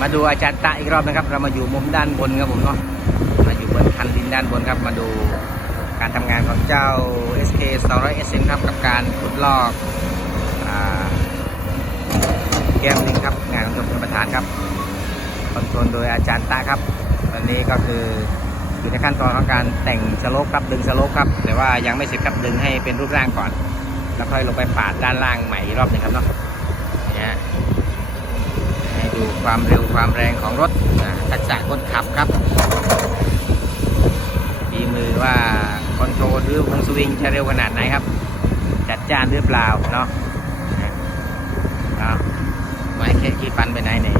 มาดูอาจารย์ตะอีกรอบนะครับ เรามาอยู่มุมด้านบนครับผมเนาะมาอยู่บนคันดินด้านบนครับ มาดูการทำงานของเจ้า SK 200 SM ครับกับการขุดลอกอ่าแก้มลิงครับ งานของชมประธานครับคอนโทรลโดยอาจารย์ตะครับตอนนี้ก็คืออยู่ในขั้นตอนของการแต่งสโลปครับดึงสโลปครับ แต่ว่ายังไม่เสร็จครับดึงให้เป็นรูปร่างก่อน แล้วค่อยลงไปปาดด้านล่างใหม่อีกรอบหนึงครับเนาะเนี่ยฮะ ดูความเร็วความแรงของรถทักษะคนขับครับฝีมือว่าคอนโทรลหรือวงสวิงจะเร็วขนาดไหนครับ จัดจ้านหรือเปล่าเนาะเอาไม่แค่ขี้ฟันไปไหนเนี่ย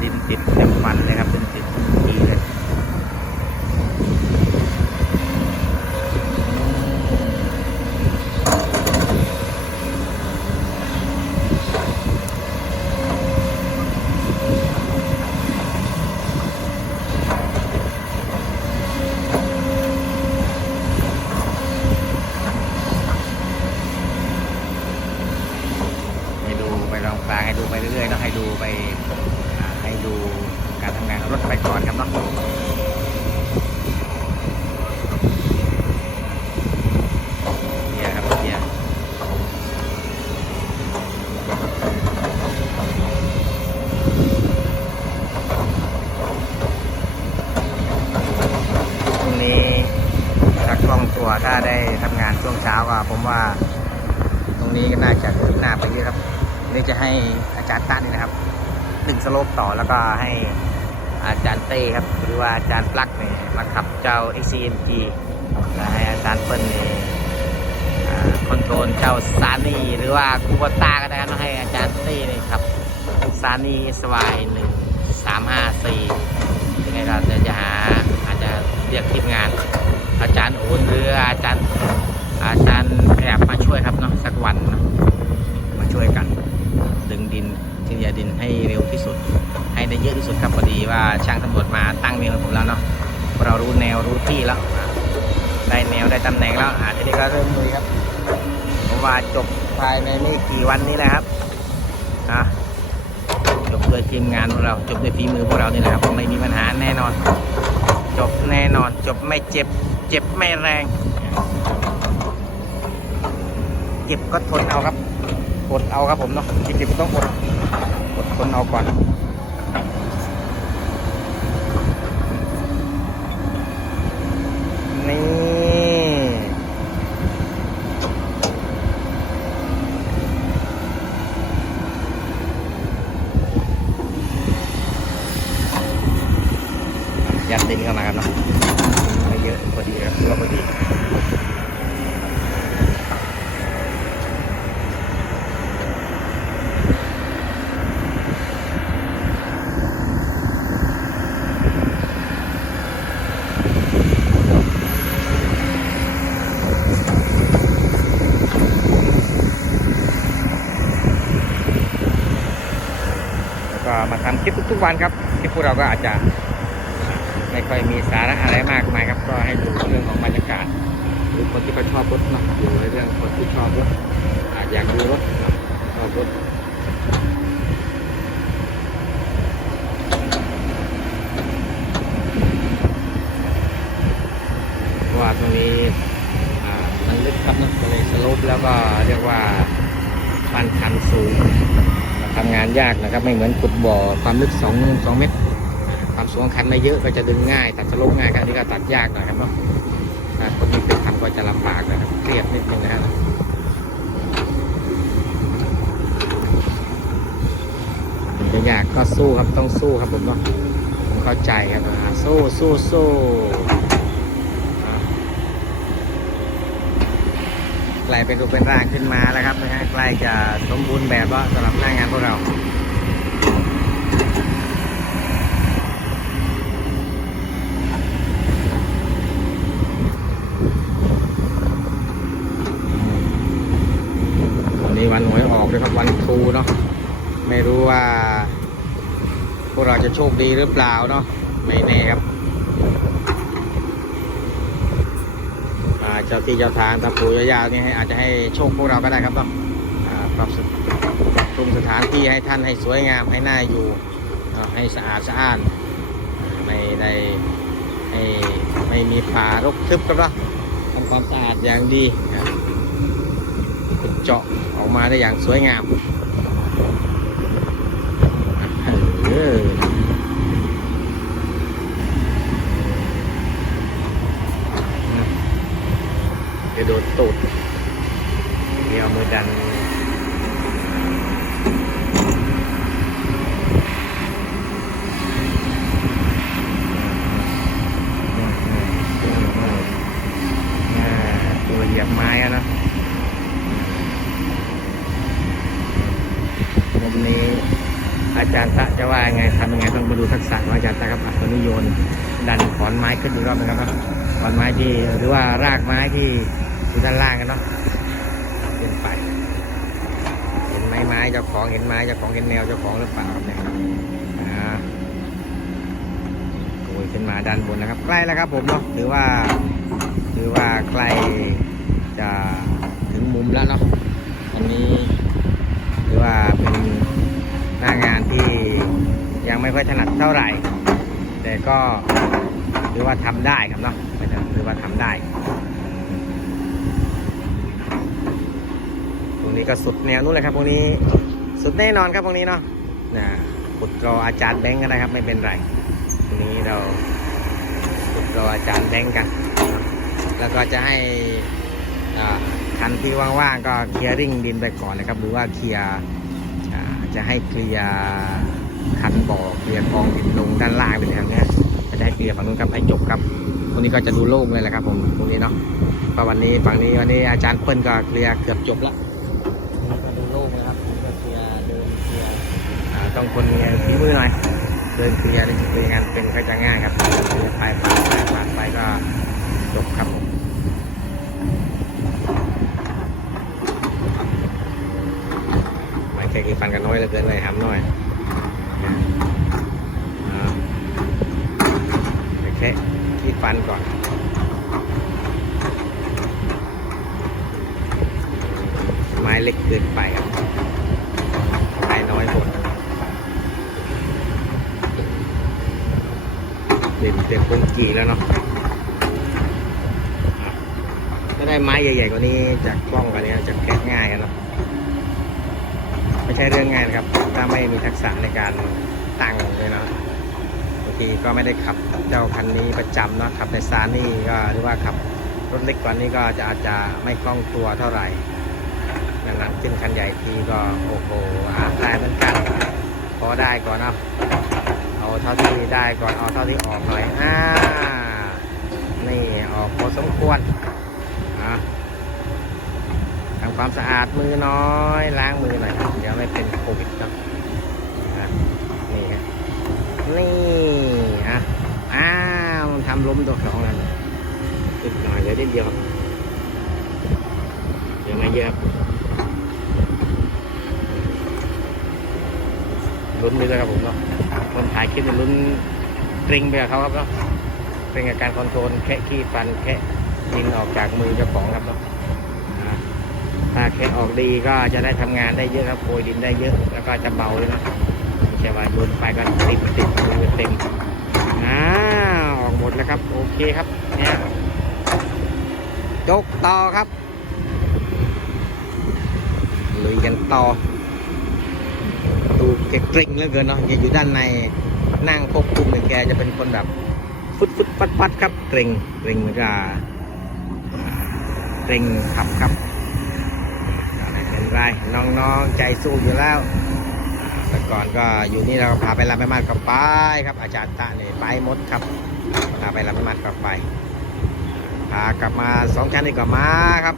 ดินติดเต็มฟันเลยครับดินติดทีเลย ให้ดูไปลองฟังให้ดูไปเรื่อยๆเนาะให้ดูไปอ่าให้ดูการทำงานของรถไปก่อนครับเนาะเนี่ยครับเนี่ยพรุ่งนี้ถ้าคล่องตัวถ้าได้ทำงานช่วงเช้าก็ผมว่า ตรงนี้ก็น่าจะคืบหน้าไปเยอะครับ นี่จะให้อาจารย์ตั้นนะครับดึงสโลปต่อแล้วก็ให้อาจารย์เต้ครับ หรือว่าอาจารย์ปลั๊กเนี่ยมาขับเจ้า XCMG และให้อาจารย์เปิ้ลเนี่ยคอนโทรลเจ้าซานีหรือว่าคูบต้าก็ได้นะให้อาจารย์เต้เนี่ยขับซานีสวายหนึ่งสามห้าสี่ยังไงเราจะหาอาจจะเรียกทีมงาน อาจารย์โอนหรืออาจารย์อาจารย์แอบมาช่วยครับเนาะสักวันเนาะมาช่วยกัน ดึง ดินทิ้งยาดินให้เร็วที่สุด ให้ได้เยอะที่สุดครับพอดีว่าช่างตำรวจมาตั้งแนวให้ผมแล้วเนาะเรารู้แนวรู้ที่แล้ว ได้แนวได้ตำแหน่งแล้วอ่าทีนี้ก็เริ่มลุยครับผมว่าจบภายในไม่กี่วันนี้แหละครับอะจบด้วยทีมงานของเราจบด้วยฝีมือพวกเรานี่แหละครับไม่มีปัญหาแน่นอน จบแน่นอน จบไม่เจ็บ เจ็บไม่แรง เจ็บก็ทนเอาครับอดเอาครับผมเนาะเจ็บๆต้องอด ดทนเอาก่อนนี่ยัดดินเข้ามาครับเนาะไม่เยอะพอดีครับถือว่าพอดี แล้วก็มาทำคลิปทุ กวันครับที่พวกเราก็อาจจะไม่ค่อยมีสาระอะไรมากมายครับ ก็ให้ดูเรื่องของบรรยากาศหรือคนที่เขาชอบรถเนาะดูเรื่องคนที่ชอบรถอาอยากดูรถเนาะชอบรถเพราะว่าตรงนี้อ่ามันลึกครับเนอะก็เลยสโลปแล้วก็เรียกว่าปันชันสูง ทำงาน ยากนะครับ ไม่เหมือนขุดบ่อความลึก2 2เมตร ความสูงคันไม่เยอะก็จะดึงง่าย ตัดสโลปง่ายครับนนี้ก็ตัดยากหน่อยครับเนาะถ้าคนที่เคยทำก็จะลำบากนะครับเครียดนิดนึงนะครับมันจะยากก็สู้ครับต้องสู้ครับผมเนาะผมเข้าใจครับอ่าสู้สู้สู้อ่าใกล้เป็นรูปเป็นร่างขึ้นมาแล้วครับนะฮะใกล้จะสมบูรณ์แบบแล้วสำหรับหน้างานพวกเรา วันนี้วั นหวยออกด้วยครับวันครูเนาะไม่รู้ว่า พวกเราจะโชคดีหรือเปล่าเนาะไม่แน่ครับเจ้าที่เจ้าทางตาปู่ยาวๆนี่ให้อาจจะให้โชคพวกเราก็ได้ครับเนาะอ่าปรับปรับปรุงสถานที่ให้ท่านให้สวยงามให้น่าอยู่ให้สะอาดสะอ้าดไม่ได้ให้ไม่มีป่ารกทึบครับเนาะทำความสะอาดอย่างดีนะขุดเจาะ ออกมาได้อย่างสวยงามเออเดี๋ยวโดนตูดเดี๋ยวมือดันตัวเหยียบไม้อะนะมุมนี้อาจารย์ตะจะ ว่าไงทำยังไงต้องมาดูทักษะของอาจารย์ตะครับอะตัวนี้โยนดันขอนไม้ขึ้นอีกรอบนึงครับเนอะขอนไม้ที่หรือว่ารากไม้ที่อยู่ด้านล่างกันเนาะขึ้นไป เห็นไม้ไม้เจ้าของเห็นไม้เจ้าของเห็นแนวเจ้าของหรือเปล่าครับเนี่ยอ่าโอ้ยขึ้นมาด้านบนนะครับ ใกล้แล้วครับผมเนาะถือว่าถือว่าใกล้จะถึงมุมแล้วเนาะอันนี้ถือว่าเป็นหน้างานที่ ยังไม่ค่อยถนัดเท่าไหร่ แต่ก็ถือว่าทำได้ครับเนาะถือว่าทำได้ ตรงนี้ก็สุดแนวนู้นเลยครับตรงนี้สุดแน่นอนครับตรงนี้เนาะนะขุดรออาจารย์แบงค์ก็ได้ครับไม่เป็นไรตรงนี้เราขุดรออาจารย์แบงค์กัน แล้วก็จะให้คันที่ว่างๆก็เคลียร์ริ่งดินไปก่อนนะครับหรือว่าเคลียร์จะให้เคลียร์ คันบ่อเคลียร์กองดินลงด้านล่างเลยครับเนี่ยจะได้เคลียร์ฝั่งนู้นครับให้จบครับตรงนี้ก็จะดูโล่งเลยแหละครับ ผมตรงนี้เนาะเพราะวันนี้ฝั่งนี้วันนี้อาจารย์เปิ้ลก็เคลียร์เกือบจบแล้วนี่ก็ดูโล่งนะครับนี่ก็เคลียร์เดินเคลียร์อ่าต้องคนมีฝีมือหน่อยเดินเคลียร์เดินเคลียร์งานเป็นก็จะง่ายครับเคลียร์ไปผ่านไปผ่านไปก็จบครับผมไม่แค่กี่ฟันกันน้อยเหลือเกินเลยทำหน่อยอ่าแค่ขี้ฟันก่อน ไม้เล็กเกินไปครับไม้น้ อยหมดเด่นเต็มคงจีแล้วเนาะอะถ้าได้ไม้ใหญ่ๆกว่านี้จากกล้องกว่านี้จะแกะง่ายกันเนาะไม่ใช่เรื่องง่ายนะครับ ถ้าไม่มีทักษะในการตั้งเลยเนาะบางทีก็ไม่ได้ขับเจ้าคันนี้ประจำเนาะขับในซานนี่ก็หรือว่าขับรถเล็กกว่านี้ก็จะอาจจะไม่คล่องตัวเท่าไหร่ นานๆขึ้นคันใหญ่ทีก็โอ้โหอาได้เหมือนกันพอได้ก่อนเอาเอาเท่าที่ได้ก่อนเอาเท่าที่ออกหน่อยอ่านี่ออกพอสมควรอะทำความสะอาดมือน้อยล้างมือหน่อยเดี๋ยวไม่เป็นโควิดครับอะนี่ฮะนี่อะอ้าวทำล้มตัวสองแล้วอีกหน่อยเดี๋ยวเดียวเดี๋ยวม่เยอะครับ ลุ้นไปเลยครับผมเนาะคนถ่ายคลิปลุ้นเกรงไปกับเขาครับเนาะเกรงกับการคอนโทรลแค่ขี้ฟันแค่ยิงออกจากมือเจ้าของครับเนาะถ้าแค่ออกดีก็จะได้ทำงานได้เยอะครับโปรยดินได้เยอะแล้วก็จะเบาเลยนะไม่ใช่ว่าโยนไปก็ติดติดมือเต็มอ่าออกหมดแล้วครับ โอเคครับเนี่ยจกต่อครับลุยกันต่อ ดูแกเกรงเหลือเกินเนาะแกอยู่ด้านในนั่งควบคุมเนี่แกจะเป็นคนแบบฟุดฟุดปัดปัดครับเกรงเกรงเหมือนกับเกรงขับครับไม่เป็นไรน้องๆใจสู้อยู่แล้วแต่ก่อนก็อยู่นี่เราพาไปลำไม่มากก็ไปครับ อาจารย์ตะเนี่ยไปมดครับพาไปลำไม่มากก็ไปพากลับมาสองชั้นนี่ก็มาครับ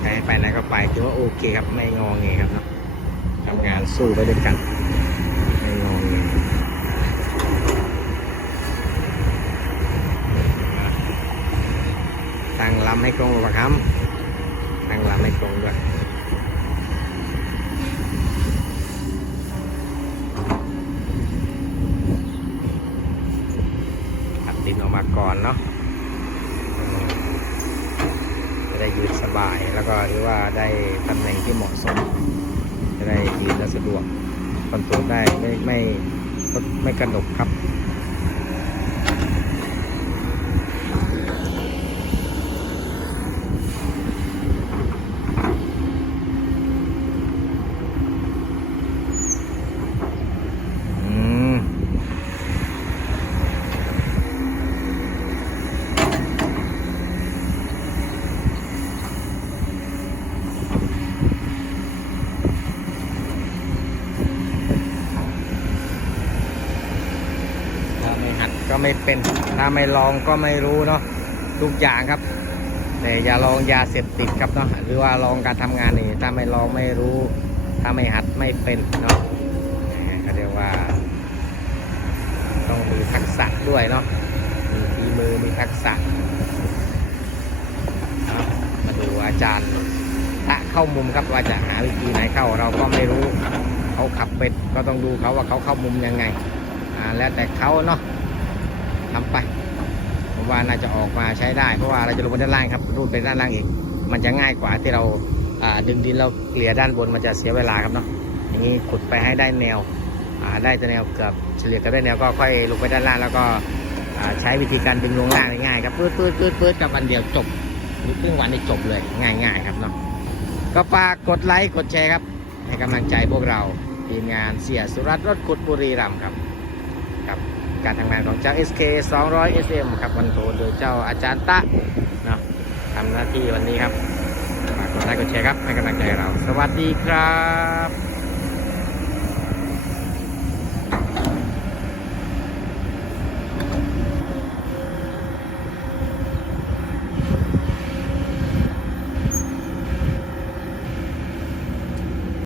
ใครไปไหนก็ไปถือว่าโอเคครับไม่งอเงครับเนาะ ทำงานสู้ไปด้วยกันไม่งงเงตั้งลำให้ตรงหรือเปล่าครับตั้งลำให้ตรงด้วยขัดดินออกมาก่อนเนาะจะได้ยืนสบายแล้วก็หรือว่าได้ตำแหน่งที่เหมาะสม ดีและสะดวกคอนโทรลได้ไม่ไม่ไม่กระดกครับ ไม่เป็นถ้าไม่ลองก็ไม่รู้เนาะทุกอย่างครับแต่อย่าลองยาเสพติดครับเนาะหรือว่าลองการทำงานนี่ถ้าไม่ลองไม่รู้ ถ้าไม่หัดไม่เป็นเนาะก็เรียกว่า ต้องมีทักษะด้วยเนาะมีฝีมือมีทักษะเนาะมาดูอาจารย์ตะเข้ามุมครับว่าจะหาวิธีไหนเข้าเราก็ไม่รู้เขาขับเป็ดก็ต้องดูเขาว่าเขาเข้ามุมยังไงอ่าแล้วแต่เขาเนาะ ทำไปผมว่าน่าจะออกมาใช้ได้ เพราะว่าเราจะลงไปด้านล่างครับรูดไปด้านล่างอีก มันจะง่ายกว่าที่เราดึงดินเราเกลี่ยด้านบนมันจะเสียเวลาครับเนาะอย่างนี้ขุดไปให้ได้แนวได้แต่แนวเกือบเฉลี่ยกับได้แนวก็ค่อยลงไปด้านล่างแล้วก็ใช้วิธีการดึงลงล่างง่ายๆครับปื๊ดปื๊ดปื๊ดปื๊ดกับวันเดียวจบหรือครึ่งวันนี้จบเลยง่าย ๆ ครับเนาะก็ฝากกดไลค์กดแชร์ครับให้กำลังใจพวกเราทีมงานเสียสุรัตน์รถขุดบุรีรัมย์ครับ การทำงานของเจ้า SK 200 SM ครับวันโทโดยเจ้าอาจารย์ตะเนาะทำหน้าที่วันนี้ครับฝากกดไลค์กดแชร์ครับให้กำลังใจเรา สวัสดีครับ